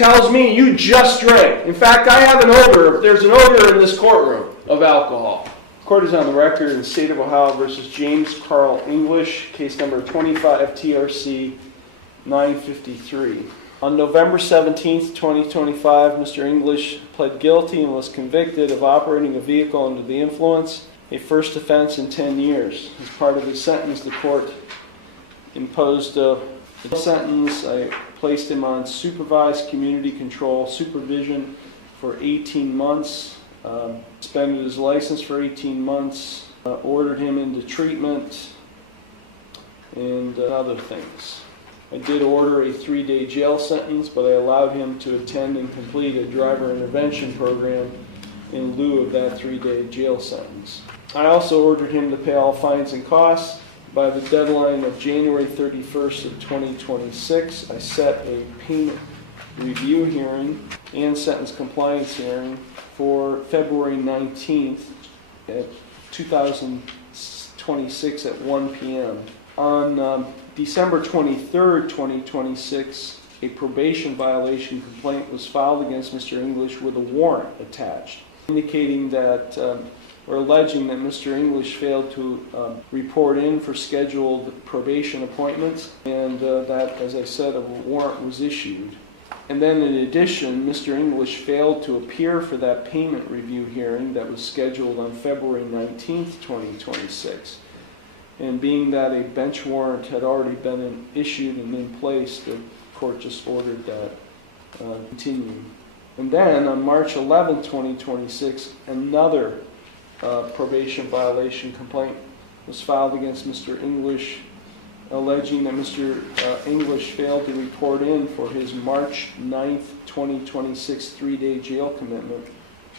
tells me you just drank. In fact, I have an odor. There's an odor in this courtroom of alcohol. Court is on the record in the State of Ohio versus James Carl English, case number 25 TRC 953. On November 17th, 2025, Mr. English pled guilty and was convicted of operating a vehicle under the influence, a first offense in 10 years. As part of his sentence, the court imposed a sentence. I placed him on supervised community control supervision for 18 months, suspended his license for 18 months, ordered him into treatment, and other things. I did order a 3-day jail sentence, but I allowed him to attend and complete a driver intervention program in lieu of that 3-day jail sentence. I also ordered him to pay all fines and costs by the deadline of January 31st of 2026. I set a payment review hearing and sentence compliance hearing for February 19th at 2026 at 1 p.m. On December 23rd, 2026, a probation violation complaint was filed against Mr. English with a warrant attached, indicating that, or alleging that Mr. English failed to report in for scheduled probation appointments, and that, as I said, a warrant was issued. And then in addition, Mr. English failed to appear for that payment review hearing that was scheduled on February 19th, 2026. And being that a bench warrant had already been issued and in place, the court just ordered that continue. And then on March 11, 2026, another probation violation complaint was filed against Mr. English, alleging that Mr. English failed to report in for his March 9th, 2026 3-day jail commitment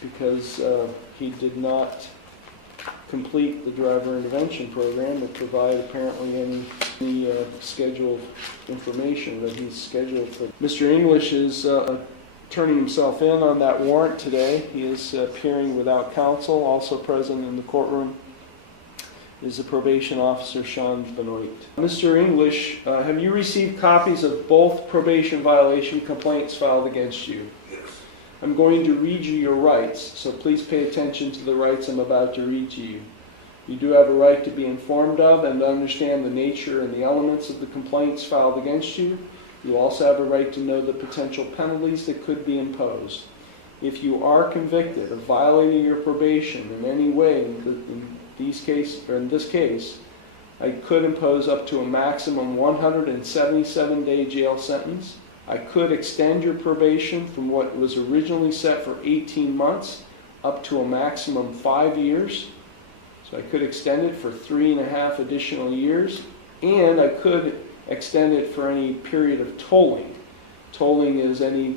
because he did not complete the driver intervention program to provide apparently any scheduled information that he's scheduled for. Mr. English is turning himself in on that warrant today. He is appearing without counsel. Also present in the courtroom is the probation officer, Sean Benoit. Mr. English, have you received copies of both probation violation complaints filed against you? I'm going to read you your rights, so please pay attention to the rights I'm about to read to you. You do have a right to be informed of and to understand the nature and the elements of the complaints filed against you. You also have a right to know the potential penalties that could be imposed. If you are convicted of violating your probation in any way in this case, I could impose up to a maximum 177-day jail sentence. I could extend your probation from what was originally set for 18 months up to a maximum 5 years. So I could extend it for 3.5 additional years, and I could extend it for any period of tolling. Tolling is any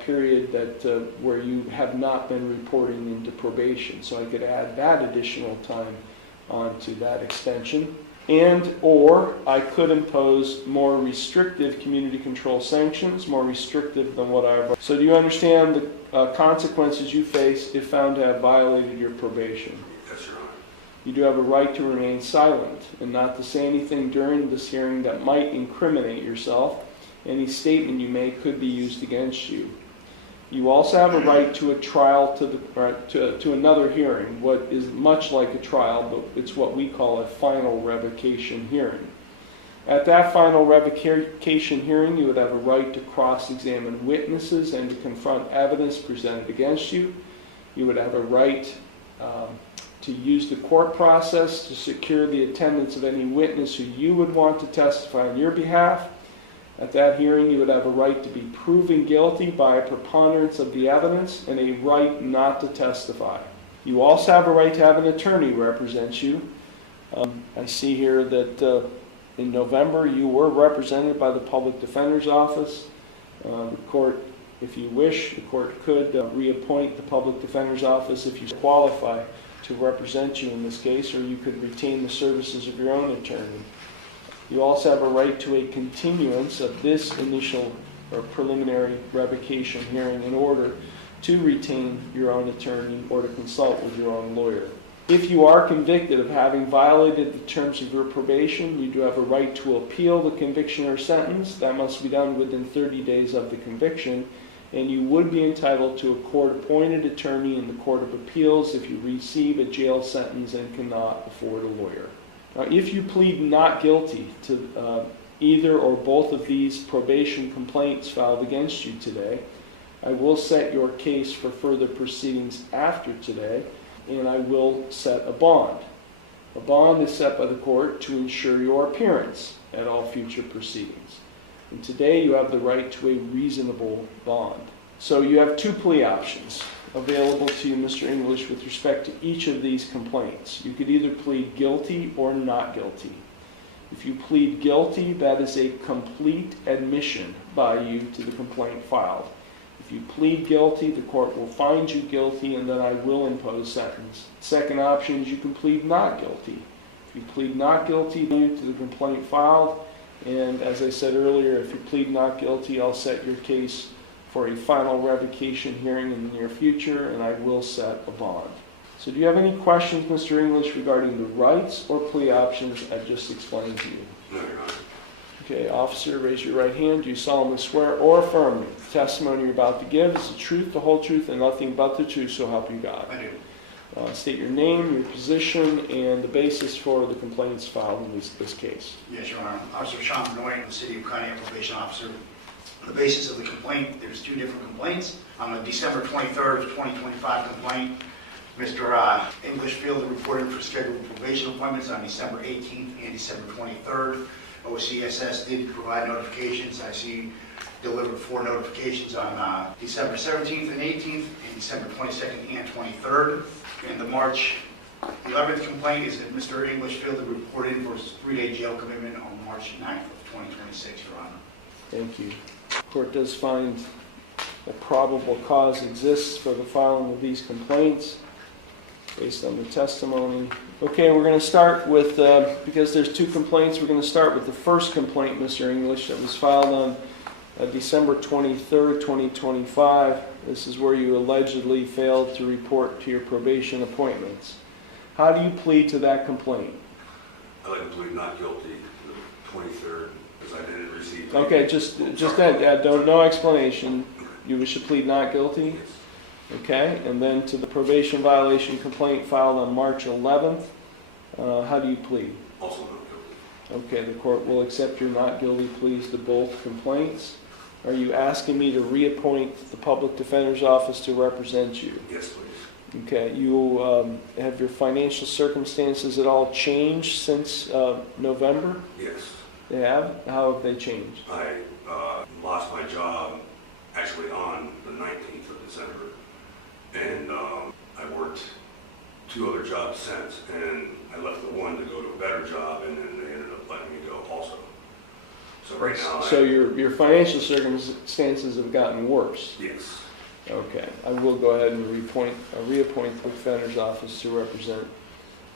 period that where you have not been reporting into probation. So I could add that additional time onto that extension. And or I could impose more restrictive community control sanctions, more restrictive than what I've... So do you understand the consequences you face if found to have violated your probation? Yes, Your Honor. You do have a right to remain silent and not to say anything during this hearing that might incriminate yourself. Any statement you make could be used against you. You also have a right to a trial, to another hearing, what is much like a trial, but it's what we call a final revocation hearing. At that final revocation hearing, you would have a right to cross-examine witnesses and to confront evidence presented against you. You would have a right to use the court process to secure the attendance of any witness who you would want to testify on your behalf. At that hearing, you would have a right to be proven guilty by a preponderance of the evidence and a right not to testify. You also have a right to have an attorney represent you. I see here that in November you were represented by the Public Defender's Office. The court, if you wish, the court could reappoint the Public Defender's Office if you qualify to represent you in this case, or you could retain the services of your own attorney. You also have a right to a continuance of this initial or preliminary revocation hearing in order to retain your own attorney or to consult with your own lawyer. If you are convicted of having violated the terms of your probation, you do have a right to appeal the conviction or sentence. That must be done within 30 days of the conviction. and you would be entitled to a court-appointed attorney in the Court of Appeals if you receive a jail sentence and cannot afford a lawyer. Now, if you plead not guilty to either or both of these probation complaints filed against you today, I will set your case for further proceedings after today, and I will set a bond. A bond is set by the court to ensure your appearance at all future proceedings. And today you have the right to a reasonable bond. So you have two plea options available to you, Mr. English, with respect to each of these complaints. You could either plead guilty or not guilty. If you plead guilty, that is a complete admission by you to the complaint filed. If you plead guilty, the court will find you guilty, and then I will impose sentence. Second option is you can plead not guilty. If you plead not guilty to the complaint filed, and as I said earlier, if you plead not guilty, I'll set your case for a final revocation hearing in the near future, and I will set a bond. So do you have any questions, Mr. English, regarding the rights or plea options I've just explained to you? No, Your Honor. Okay, officer, raise your right hand. Do you solemnly swear or affirm that the testimony you're about to give is the truth, the whole truth, and nothing but the truth, so help you God? I do. State your name, your position, and the basis for the complaints filed in this case. Yes, Your Honor. Officer Sean Benoit, the City of Conneaut probation officer. On the basis of the complaint, there's two different complaints. On the December 23rd of 2025 complaint, Mr. English failed to report in for scheduled probation appointments on December 18th and December 23rd. OCSS did provide notifications. I see delivered 4 notifications on December 17th and 18th, and December 22nd and 23rd. And the March 11th complaint is that Mr. English failed to report in for his 3-day jail commitment on March 9th of 2026, Your Honor. Thank you. The court does find a probable cause exists for the filing of these complaints based on the testimony. Okay, we're going to start with, because there's 2 complaints, we're going to start with the first complaint, Mr. English, that was filed on December 23rd, 2025. This is where you allegedly failed to report to your probation appointments. How do you plead to that complaint? I'd like to plead not guilty to the 23rd because I didn't receive... Okay, just that, no explanation. You should plead not guilty? Yes. Okay, and then to the probation violation complaint filed on March 11th, how do you plead? Also not guilty. Okay, the court will accept your not guilty pleas to both complaints. Are you asking me to reappoint the public defender's office to represent you? Yes, please. Okay, you have your financial circumstances at all changed since November? Yes. They have? How have they changed? I lost my job actually on the 19th of December, and I worked 2 other jobs since, and I left the one to go to a better job, and then they ended up letting me go also. So right now... So your financial circumstances have gotten worse? Yes. Okay, I will go ahead and reappoint the defender's office to represent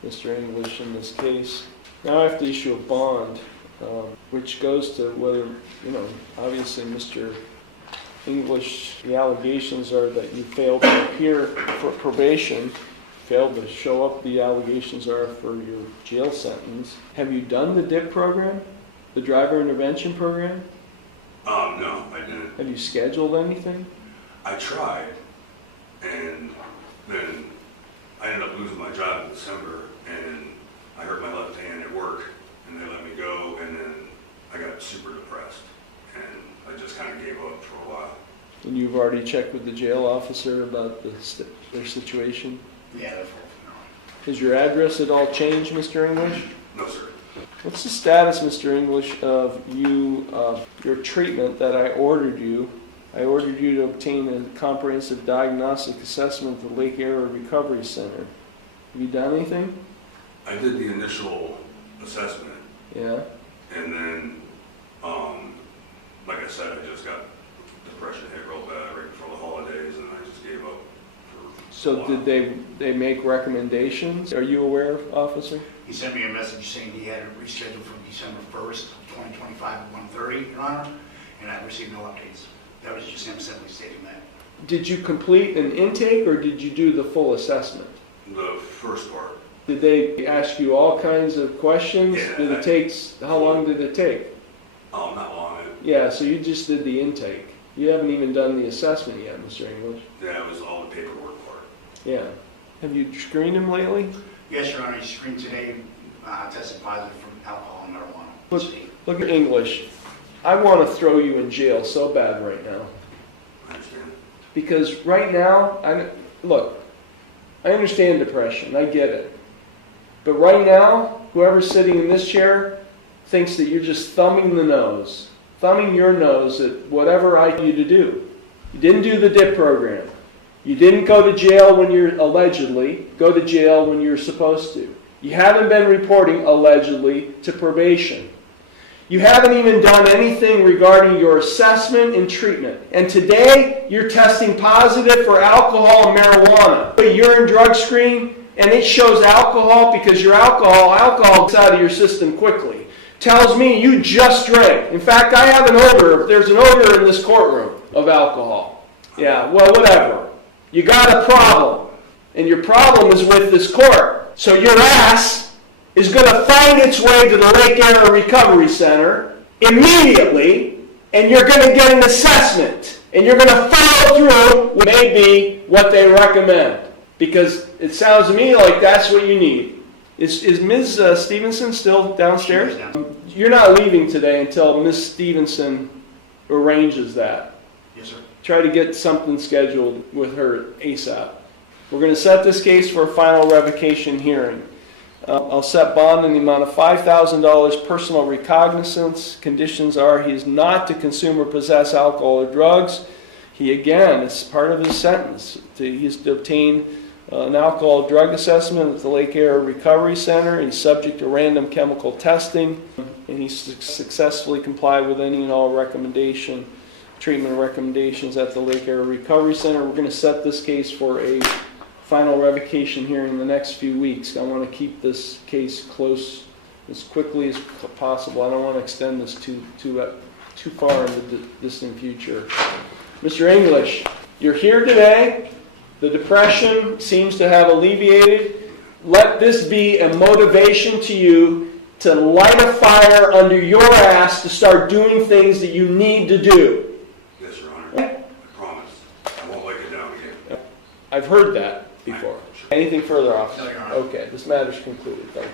Mr. English in this case. Now I have to issue a bond, which goes to whether, obviously Mr. English, the allegations are that you failed to appear for probation, failed to show up, the allegations are for your jail sentence. Have you done the DIP program, the driver intervention program? No, I didn't. Have you scheduled anything? I tried, and then I ended up losing my job in December, and I hurt my left hand at work, and they let me go, and then I got super depressed, and I just kind of gave up for a while. And you've already checked with the jail officer about their situation? Yeah, that's all. Has your address at all changed, Mr. English? No, sir. What's the status, Mr. English, of your treatment that I ordered you? I ordered you to obtain a comprehensive diagnostic assessment at the Lake Area Recovery Center. Have you done anything? I did the initial assessment. Yeah. And then, like I said, I just got depression hit real bad right before the holidays, and I just gave up for So did they make recommendations? Are you aware, officer? He sent me a message saying he had it rescheduled for December 1st, 2025 at 1:30, Your Honor, and I received no updates. That was just him simply stating that. Did you complete an intake or did you do the full assessment? The first part. Did they ask you all kinds of questions? Yeah. How long did it take? Not long. Yeah, so you just did the intake. You haven't even done the assessment yet, Mr. English. That was all the paperwork for it. Yeah. Have you screened him lately? Yes, Your Honor, he screened today, tested positive for alcohol and marijuana. Look at English. I want to throw you in jail so bad right now. I understand. Because right now, look, I understand depression. I get it. But right now, whoever's sitting in this chair thinks that you're just thumbing your nose at whatever I need you to do. You didn't do the DIP program. You didn't go to jail when you're allegedly, go to jail when you're supposed to. You haven't been reporting allegedly to probation. You haven't even done anything regarding your assessment and treatment. And today, you're testing positive for alcohol and marijuana. A urine drug screen, and it shows alcohol because your alcohol gets out of your system quickly. Tells me you just drank. In fact, I have an odor. There's an odor in this courtroom of alcohol. Yeah, well, whatever. You got a problem. And your problem is with this court. So your ass is going to find its way to the Lake Area Recovery Center immediately, and you're going to get an assessment. And you're going to follow through what may be what they recommend. Because it sounds to me like that's what you need. Is Ms. Stevenson still downstairs? You're not leaving today until Ms. Stevenson arranges that. Yes, sir. Try to get something scheduled with her ASAP. We're going to set this case for a final revocation hearing. I'll set bond in the amount of $5,000 personal recognizance. Conditions are he is not to consume or possess alcohol or drugs. He, again, it's part of his sentence. He is to obtain an alcohol drug assessment at the Lake Area Recovery Center. He's subject to random chemical testing, and he's successfully complied with any and all treatment recommendations at the Lake Area Recovery Center. We're going to set this case for a final revocation hearing in the next few weeks. I want to keep this case close as quickly as possible. I don't want to extend this too far into the distant future. Mr. English, you're here today. The depression seems to have alleviated. Let this be a motivation to you to light a fire under your ass to start doing things that you need to do. Yes, Your Honor. I promise. I won't let you down again. I've heard that before. Anything further, officer? No, Your Honor. Okay, this matter's concluded. Thank you.